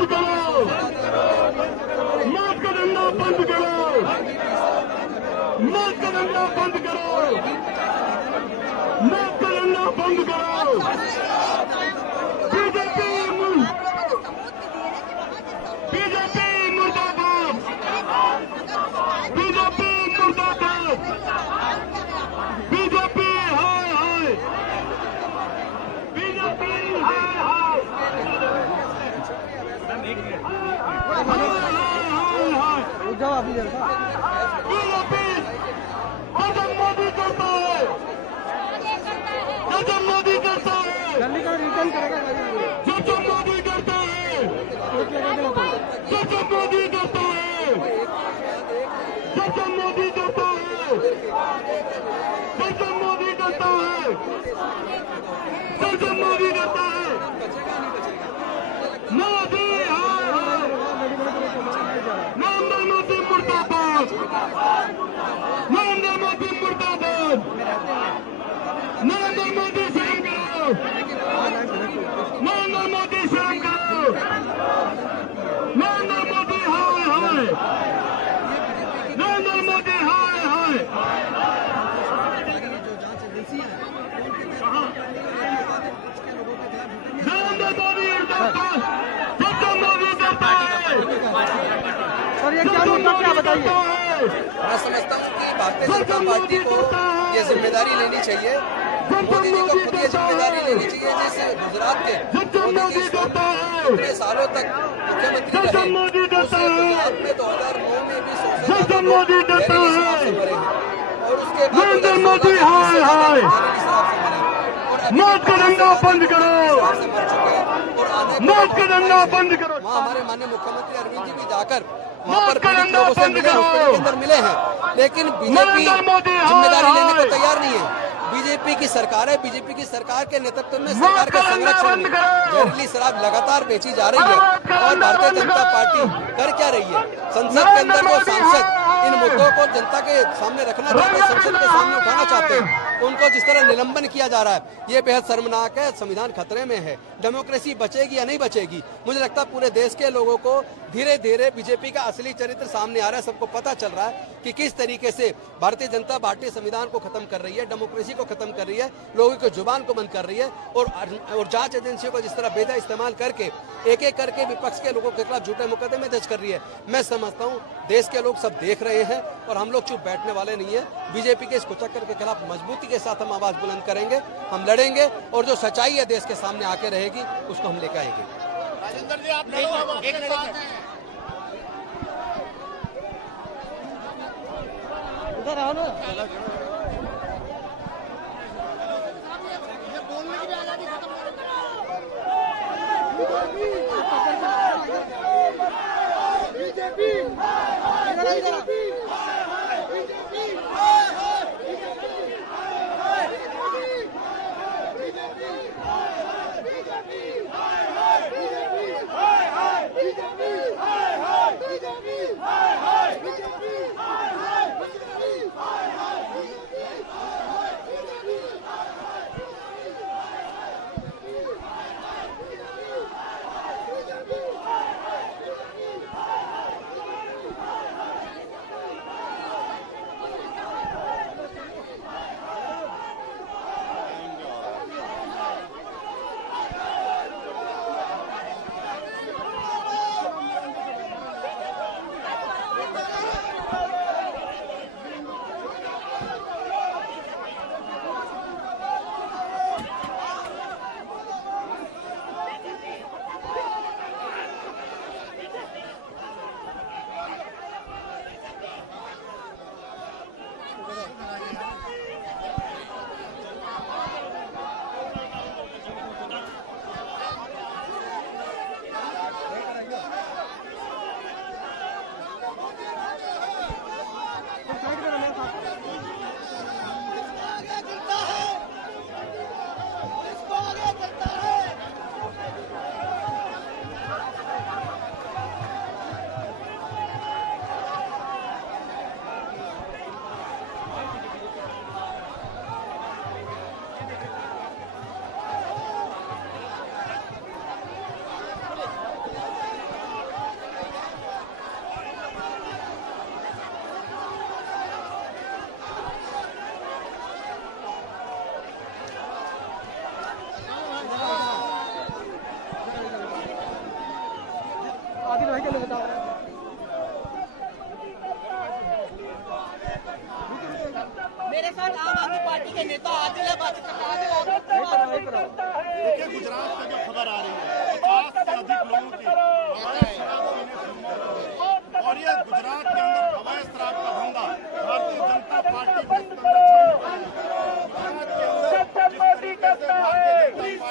बंद करो, मौत का धंधा बंद करो, मौत का धंधा बंद करो, मौत का धंधा बंद करो। बीजेपी मुर्दाबाद, बीजेपी मुर्दाबाद, बीजेपी हाय हाय, बीजेपी हाय हाय, जाओ अभी जरा। बीजेपी जब मोदी करता है, जब मोदी करता है, जल्दी का रिटर्न करेगा जब मोदी करता है, जब मोदी करता है, जब मोदी करता है, जब मोदी करता है, जब मोदी करता है, मोदी हाय हाय, नरेंद्र मोदी मुर्दाबाद, नरेंद्र मोदी मुर्दाबाद, नरेंद्र मोदी शर्म करो, नरेंद्र मोदी शर्म करो, नरेंद्र मोदी हाय हाय, नरेंद्र मोदी हाय हाय। नरेंद्र मोदी डरता, जब मोदी डरता है, और ये क्या मुद्दा क्या बताइए। मैं समझता हूँ कि भारतीय जनता पार्टी को ये जिम्मेदारी लेनी चाहिए, मोदी जी को खुद ये जिम्मेदारी लेनी चाहिए। जैसे गुजरात के मोदी जी इतने सालों तक मुख्यमंत्री रहे, उसके गुजरात में 2009 में भी 100 से ज्यादा लोग जहरीली शराब से मरे हैं, और उसके बाद 2016 में हाय हाय, जहरीली शराब से मरे, और अभी मौत का धंधा बंद करो, शराब से मर चुके हैं। और आने मौत का धंधा बंद करो। वहाँ हमारे माननीय मुख्यमंत्री अरविंद जी भी जाकर वहाँ पर पीड़ित लोगों से मिले, हॉस्पिटल के अंदर मिले हैं, लेकिन बीजेपी जिम्मेदारी लेने को तैयार नहीं है। बीजेपी की सरकार है, बीजेपी की सरकार के नेतृत्व में सरकार के संरक्षण में जहरीली शराब लगातार बेची जा रही है। और भारतीय जनता पार्टी कर क्या रही है? संसद के अंदर जो सांसद इन मुद्दों को जनता के सामने रखना चाहते हैं, संसद के सामने उठाना चाहते हैं, उनको जिस तरह निलंबन किया जा रहा है, ये बेहद शर्मनाक है। संविधान खतरे में है, डेमोक्रेसी बचेगी या नहीं बचेगी? मुझे लगता है पूरे देश के लोगों को धीरे धीरे बीजेपी का असली चरित्र सामने आ रहा है। सबको पता चल रहा है कि किस तरीके से भारतीय जनता पार्टी संविधान को खत्म कर रही है, डेमोक्रेसी को खत्म कर रही है, लोगों की जुबान को बंद कर रही है, और जांच एजेंसियों को जिस तरह बेजा इस्तेमाल करके एक एक करके विपक्ष के लोगों के खिलाफ झूठे मुकदमे दर्ज कर रही है। मैं समझता हूँ देश के लोग सब देख रहे हैं, और हम लोग चुप बैठने वाले नहीं है। बीजेपी के इस कुचक्कर के खिलाफ मजबूती के साथ हम आवाज बुलंद करेंगे, हम लड़ेंगे, और जो सच्चाई है देश के सामने आके रहेगी उसको हम लेकर आएंगे। राजेंद्र जी, आप उधर आओ ना।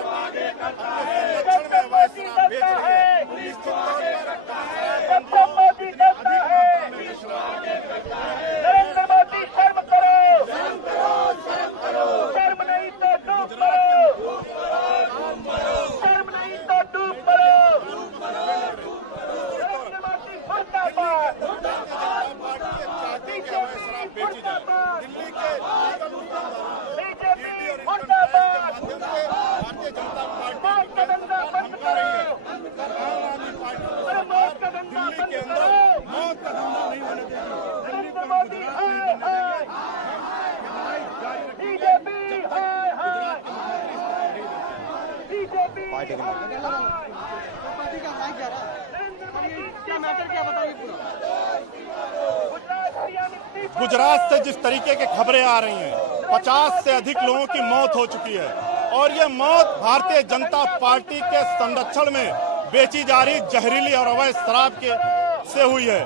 पार्टी अपने संरक्षण में अवैध शराब बेच रही है। निश्चित तौर पर मोदी करता है, नरेंद्र मोदी शर्म करो, शर्म नहीं तो डूब मरो, शर्म नहीं तो डूब मरो, नरेंद्र मोदी मुर्दाबाद, चाहती कि अवैध शराब बेची जाए। दिल्ली के बीजेपी मुर्दाबाद, भारतीय जनता पार्टी मौत का धंधा बंद करो, आम आदमी पार्टी को अरे मौत का धंधा दिल्ली बंद के अंदर करो, मौत का धंधा नहीं होने देगी। नरेंद्र मोदी हाय हाय, बीजेपी हाय हाय, बीजेपी पार्टी का क्या रहा है? क्या मैटर क्या बताइए पूरा। गुजरात से जिस तरीके की खबरें आ रही हैं, 50 से अधिक लोगों की मौत हो चुकी है और ये मौत भारतीय जनता पार्टी के संरक्षण में बेची जा रही जहरीली और अवैध शराब से हुई है।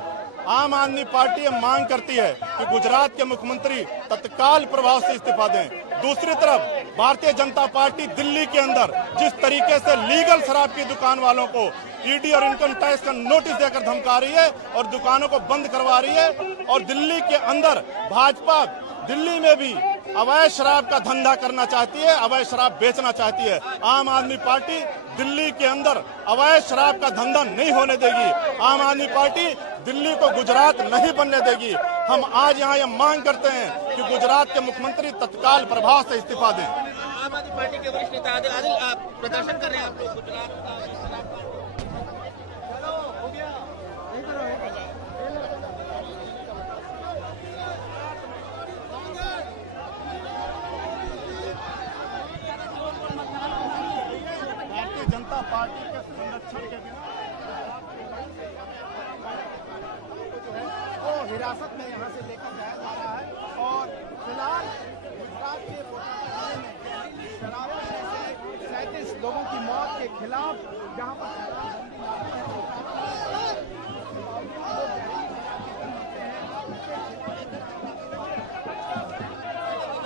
आम आदमी पार्टी ये मांग करती है कि गुजरात के मुख्यमंत्री तत्काल प्रभाव से इस्तीफा दें। दूसरी तरफ भारतीय जनता पार्टी दिल्ली के अंदर जिस तरीके से लीगल शराब की दुकान वालों को ईडी और इनकम टैक्स का नोटिस देकर धमका रही है और दुकानों को बंद करवा रही है, और दिल्ली के अंदर भाजपा दिल्ली में भी अवैध शराब का धंधा करना चाहती है, अवैध शराब बेचना चाहती है। आम आदमी पार्टी दिल्ली के अंदर अवैध शराब का धंधा नहीं होने देगी। आम आदमी पार्टी दिल्ली को गुजरात नहीं बनने देगी। हम आज यहाँ ये मांग करते हैं कि गुजरात के मुख्यमंत्री तत्काल प्रभाव से इस्तीफा दें। आम आदमी पार्टी के वरिष्ठ नेता आदिल आप प्रदर्शन कर रहे हैं, आप लोग गुजरात भारतीय जनता पार्टी के संरक्षण के बिना वो हिरासत में यहाँ से लेकर जाया जा रहा है और फिलहाल गुजरात के कोलकाता जिले में शराब पीने से 37 लोगों की मौत के खिलाफ जहाँ पर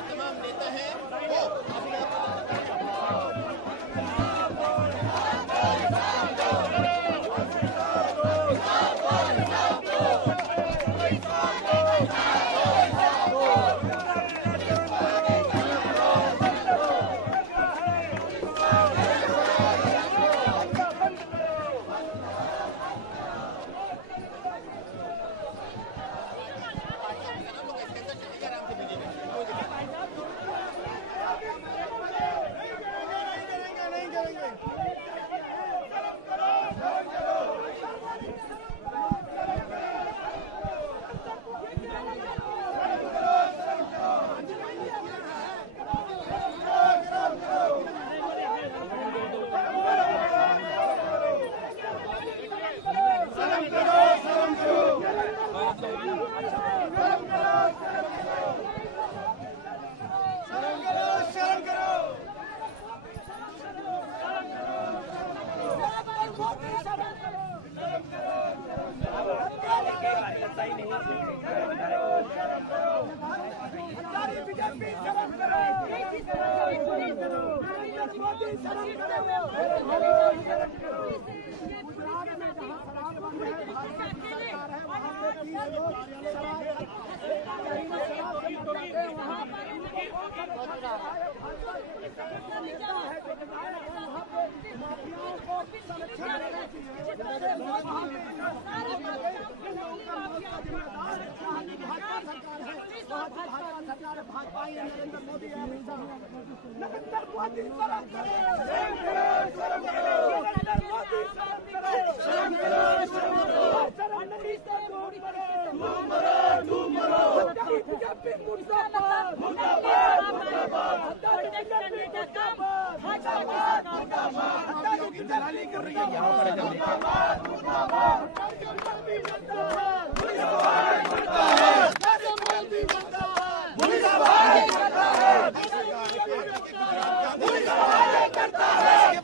तमाम नेता हैं वो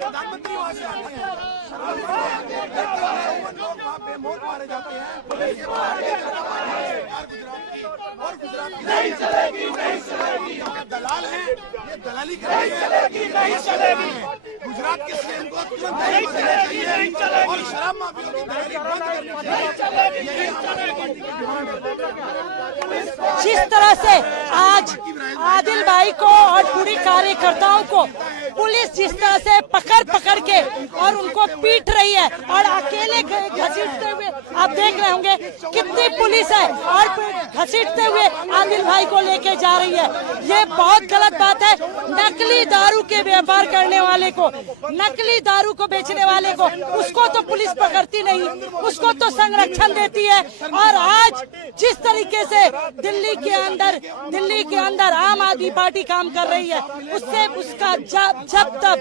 प्रधानमंत्री वहाँ से आते हैं, लोग वहाँ पे मौत मारे जाते हैं। और गुजरात की नहीं चलेगी, नहीं चलेगी। दलाल है, ये दलाली नहीं चलेगी, नहीं चलेगी। इसलिए इनको तुरंत और शराब माफियों की तहरीक बंद जिस तरह से आज आदिल भाई को और पूरी कार्यकर्ताओं को पुलिस जिस तरह से पकड़ के और उनको पीट रही है और अकेले घसीटते हुए आप देख रहे होंगे कितनी पुलिस है और घसीटते हुए आदिल भाई को लेके जा रही है। ये बहुत गलत बात है। नकली दारू के व्यापार करने वाले को, नकली दारू को बेचने वाले को, उसको तो पुलिस पकड़ती नहीं, उसको तो संरक्षण देती है। और आज जिस तरीके से दिल्ली के अंदर आम आदमी पार्टी काम कर रही है, उससे उसका जब तब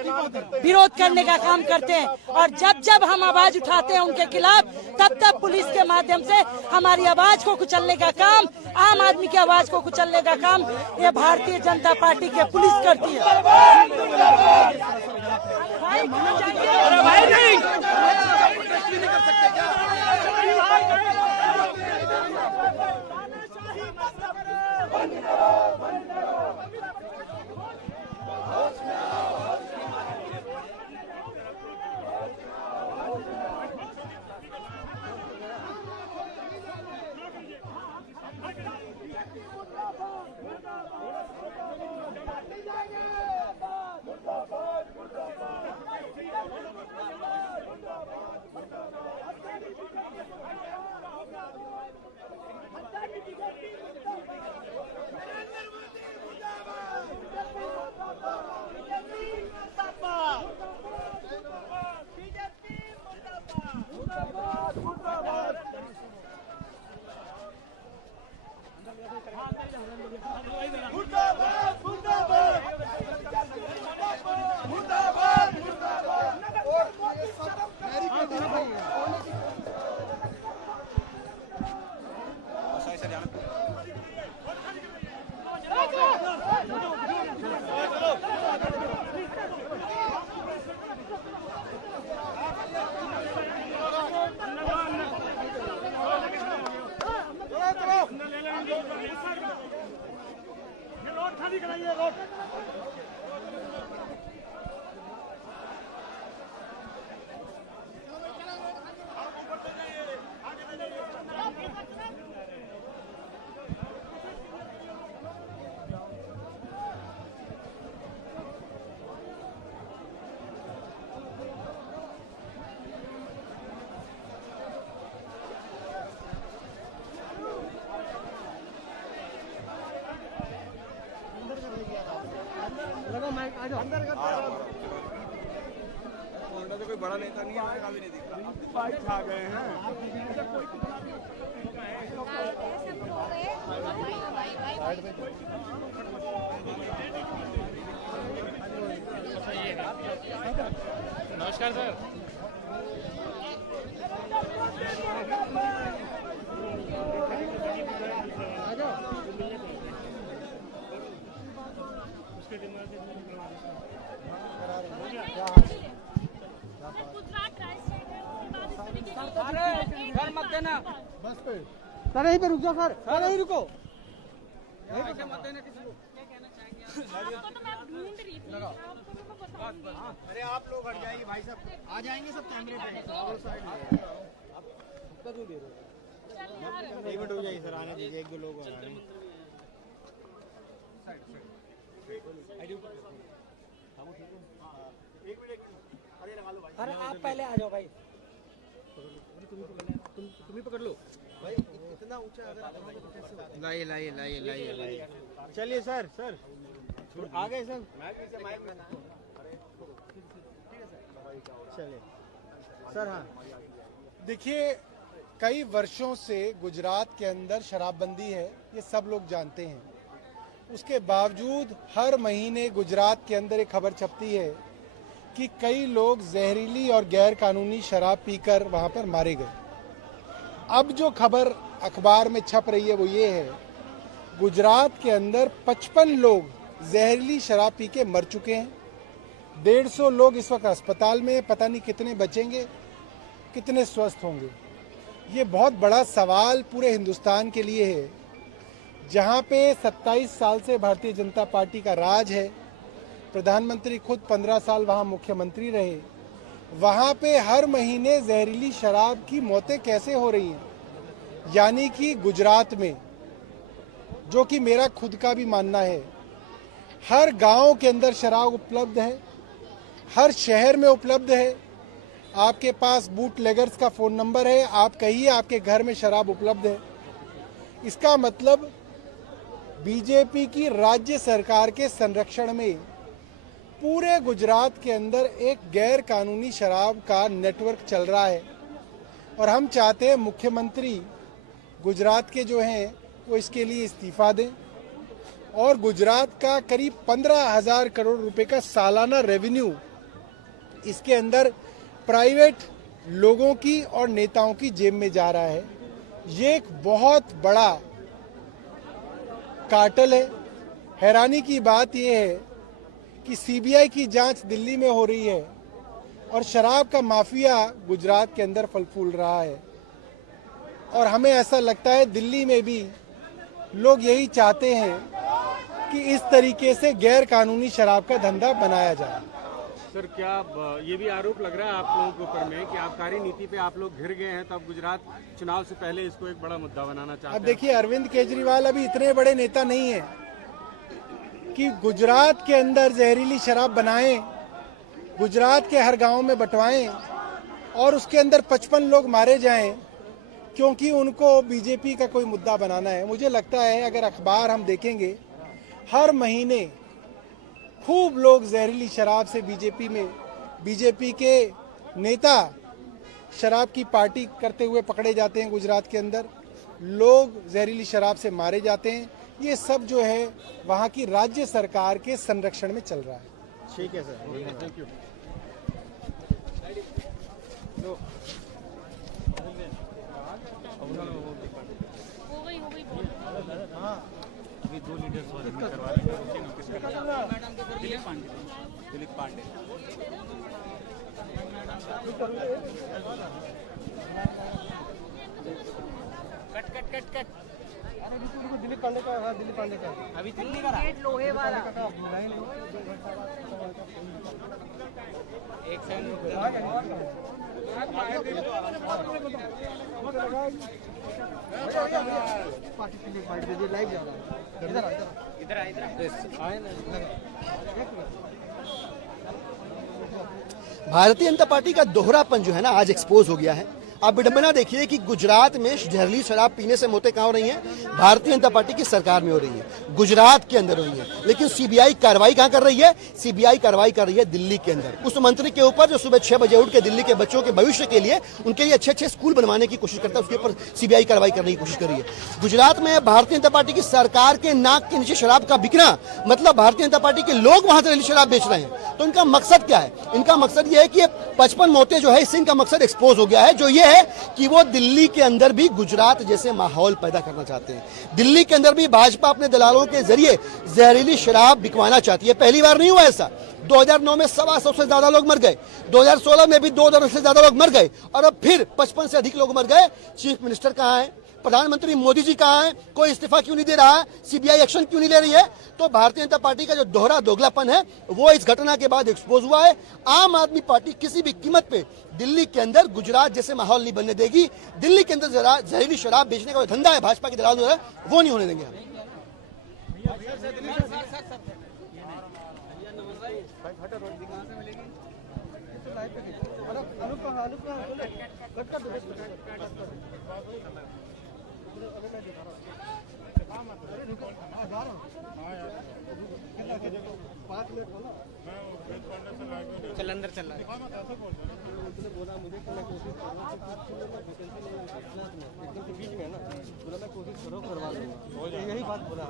विरोध करने का काम करते हैं और जब हम आवाज उठाते हैं उनके खिलाफ, तब पुलिस के माध्यम से हमारी आवाज को कुचलने का काम, आम आदमी की आवाज को कुचलने का काम ये भारतीय जनता पार्टी की पुलिस करती है। तो कोई बड़ा नेता नहीं आएगा, भी नहीं दिखता। बाइक खा गए हैं। नमस्कार सर। घर मत देना बस पे सर, यहीं पे रुक जाओ सर, यहीं रुको, ऐसे मत देना किसी को। क्या कहना चाहेंगे आपको? तो मैं ढूंढ रही थी, आपको तो मैं बताऊंगी। अरे आप लोग हट जाइए भाई साहब, आ जाएंगे सब कैमरे पे। एक मिनट हो जाइए सर, आने दीजिए, एक दो लोग आ रहे हैं। अरे आप पहले आ जाओ भाई, तुम ही पकड़ लो भाई, इतना ऊंचा अगर आप आओगे तो कैसे होगा? लाइए। चलिए सर, आ गए सर। चलिए सर। हाँ, देखिए, कई वर्षों से गुजरात के अंदर शराबबंदी है, ये सब लोग जानते हैं। उसके बावजूद हर महीने गुजरात के अंदर एक खबर छपती है कि कई लोग जहरीली और गैर कानूनी शराब पीकर वहां पर मारे गए। अब जो खबर अखबार में छप रही है वो ये है, गुजरात के अंदर 55 लोग जहरीली शराब पी के मर चुके हैं। 150 लोग इस वक्त अस्पताल में, पता नहीं कितने बचेंगे, कितने स्वस्थ होंगे। ये बहुत बड़ा सवाल पूरे हिंदुस्तान के लिए है, जहाँ पे 27 साल से भारतीय जनता पार्टी का राज है, प्रधानमंत्री खुद 15 साल वहाँ मुख्यमंत्री रहे, वहाँ पे हर महीने जहरीली शराब की मौतें कैसे हो रही हैं। यानी कि गुजरात में, जो कि मेरा खुद का भी मानना है, हर गांव के अंदर शराब उपलब्ध है, हर शहर में उपलब्ध है। आपके पास बूट लेगर्स का फ़ोन नंबर है, आप कहिए आपके घर में शराब उपलब्ध है। इसका मतलब बीजेपी की राज्य सरकार के संरक्षण में पूरे गुजरात के अंदर एक गैर कानूनी शराब का नेटवर्क चल रहा है। और हम चाहते हैं मुख्यमंत्री गुजरात के जो हैं वो इसके लिए इस्तीफा दें और गुजरात का करीब 15,000 करोड़ रुपए का सालाना रेवेन्यू इसके अंदर प्राइवेट लोगों की और नेताओं की जेब में जा रहा है। ये एक बहुत बड़ा कार्टेल है। हैरानी की बात यह है कि सीबीआई की जांच दिल्ली में हो रही है और शराब का माफिया गुजरात के अंदर फल फूल रहा है। और हमें ऐसा लगता है दिल्ली में भी लोग यही चाहते हैं कि इस तरीके से गैर कानूनी शराब का धंधा बनाया जाए। सर, क्या ये भी आरोप लग रहा है आप लोगों के ऊपर में कि आबकारी नीति पे आप लोग घिर गए हैं, तो अब गुजरात चुनाव से पहले इसको एक बड़ा मुद्दा बनाना चाहते हैं? अब देखिए, अरविंद केजरीवाल अभी इतने बड़े नेता नहीं है कि गुजरात के अंदर जहरीली शराब बनाएं, गुजरात के हर गांव में बंटवाएं और उसके अंदर 55 लोग मारे जाएं क्योंकि उनको बीजेपी का कोई मुद्दा बनाना है। मुझे लगता है अगर अखबार हम देखेंगे, हर महीने खूब लोग जहरीली शराब से बीजेपी के नेता शराब की पार्टी करते हुए पकड़े जाते हैं। गुजरात के अंदर लोग जहरीली शराब से मारे जाते हैं। ये सब जो है वहाँ की राज्य सरकार के संरक्षण में चल रहा है। ठीक है सर, थैंक यू। हो गई बहुत। अभी 2 लीडर्स और करवा लेंगे। दिलीप पांडे। कट। दिलीप पांडे का अभी दिल्ली का लोहे वाला एक भारतीय जनता पार्टी का दोहरापन जो है ना आज एक्सपोज हो गया है। आप विडंबना देखिए कि गुजरात में जहरीली शराब पीने से मौतें कहाँ हो रही हैं? भारतीय जनता पार्टी की सरकार में हो रही है, गुजरात के अंदर हो रही है। लेकिन सीबीआई कार्रवाई कहाँ कर रही है? सीबीआई कार्रवाई कर रही है दिल्ली के अंदर, उस मंत्री के ऊपर जो सुबह 6 बजे उठ के दिल्ली के बच्चों के भविष्य के लिए, उनके लिए अच्छे स्कूल बनवाने की कोशिश करता है, उसके ऊपर सीबीआई कार्रवाई करने की कोशिश कर रही है। गुजरात में भारतीय जनता पार्टी की सरकार के नाक के नीचे शराब का बिकना, मतलब भारतीय जनता पार्टी के लोग वहां जहरीली शराब बेच रहे हैं। तो इनका मकसद क्या है? इनका मकसद यह है कि 55 मौतें जो है, इससे इनका मकसद एक्सपोज हो गया है, जो ये है कि वो दिल्ली के अंदर भी गुजरात जैसे माहौल पैदा करना चाहते हैं। दिल्ली के अंदर भी भाजपा अपने दलालों के जरिए जहरीली शराब बिकवाना चाहती है। पहली बार नहीं हुआ ऐसा। 2009 में 125 से ज्यादा लोग मर गए, 2016 में भी 2 दर्जन से ज्यादा लोग मर गए, और अब फिर 55 से अधिक लोग मर गए। चीफ मिनिस्टर कहाँ है? प्रधानमंत्री मोदी जी कहाँ हैं? कोई इस्तीफा क्यों नहीं दे रहा है? सीबीआई एक्शन क्यों नहीं ले रही है? तो भारतीय जनता पार्टी का जो दोगलापन है वो इस घटना के बाद एक्सपोज हुआ है। आम आदमी पार्टी किसी भी कीमत पे दिल्ली के अंदर गुजरात जैसे माहौल नहीं बनने देगी। दिल्ली के अंदर जहरीली शराब बेचने का धंधा है भाजपा के दलाल द्वारा, वो नहीं होने देंगे। चल अंदर चल रहा है। बोला मुझे कि मैं कोशिश कर रहा हूँ बीच में है ना, बोला मैं कोशिश करो करवा लूंगा, यही बात बोला।